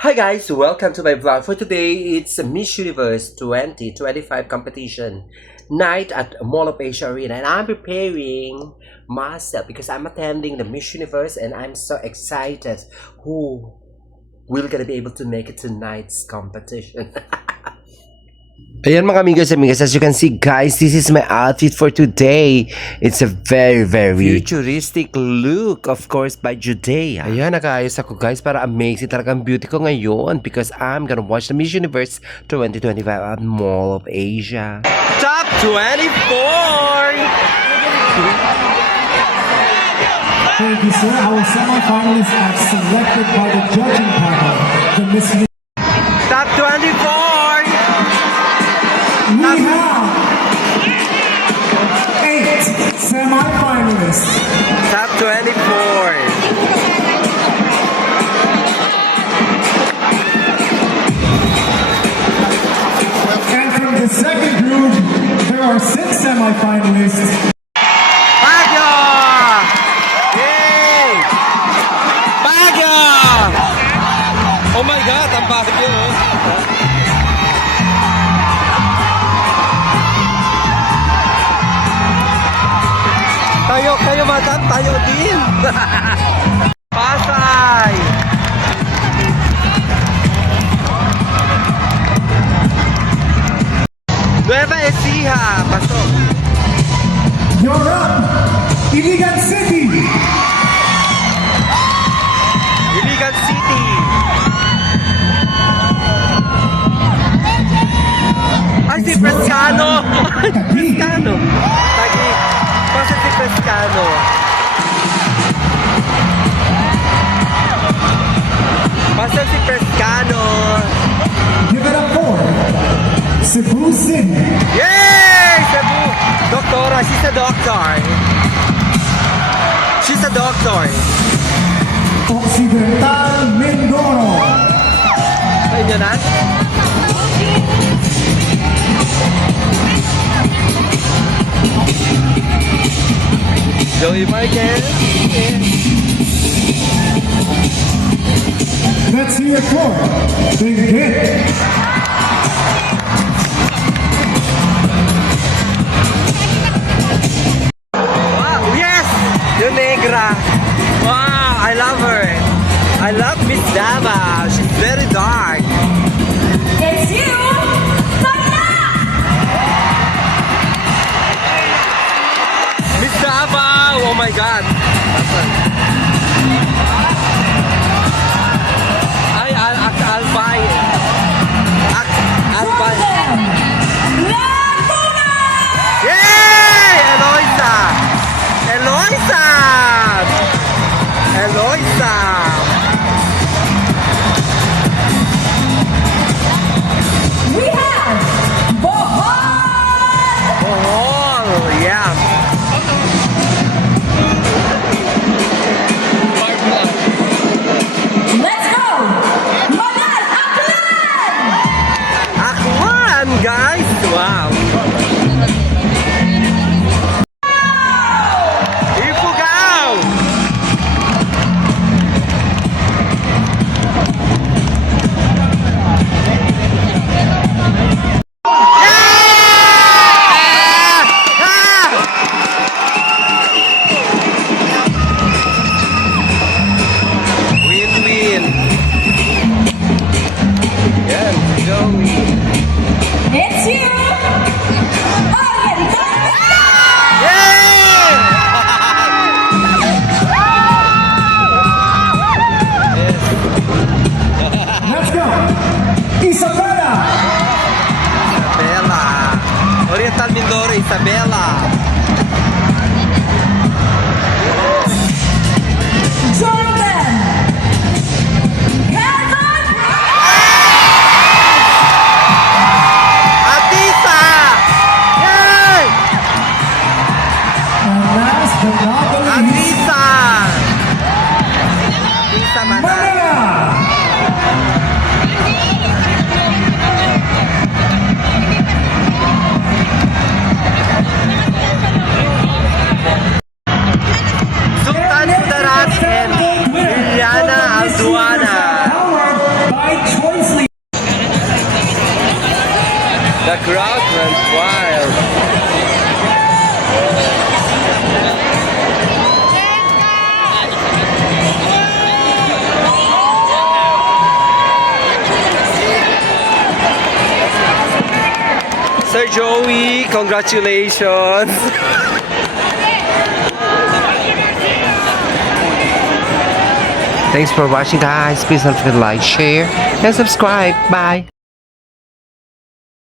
Hi guys, welcome to my vlog. For today, it's a Miss Universe 2025 competition night at Mall of Asia Arena, and I'm preparing myself because I'm attending the Miss Universe and I'm so excited who will gonna be able to make it tonight's competition. Ayan mga amigas, as you can see guys, this is my outfit for today. It's a very futuristic look, of course, by Judea. Ayan, nakaayos ako guys para amazing talagang beauty ko ngayon because I'm gonna watch the Miss Universe 2025 at Mall of Asia. Top 24! Thank you, sir. Our semi-finalists are selected by the judging panel. The Miss Top 24! We have 8 semi-finalists. Top 24! And from the second group, there are 6 semi-finalists. Baguio! Yay! Baguio! Oh my God, ang Baguio! Kayo madam, tayo din! Pasay! Nueva Ecija! Pasok! You're up, Iligan City. Iligan City! Ay, si Frescano! Frescano! Taguig! Pasok si Frescano! Pasok si Frescano! Give it up for Cebu City. Yay! Cebu! Doktora! She's a doctor! She's a doctor! Occidental Mindoro. Ayun yun na? Joey Marquez! Let's hear it for Big Hit. Wow! Yes! Yung negra! Wow! I love her! I love Miss Dava! She's very dark! It's you! Tanya! Miss Dava! Oh my God! Ay, I'll buy it. I'll buy it. Laguna! Yay! Eloisa! Eloisa! Eloisa! We have Bohol! Oh, yeah! crowd runs wild. Sir Joey, congratulations! Thanks for watching, guys. Please don't forget to like, share, and subscribe. Bye!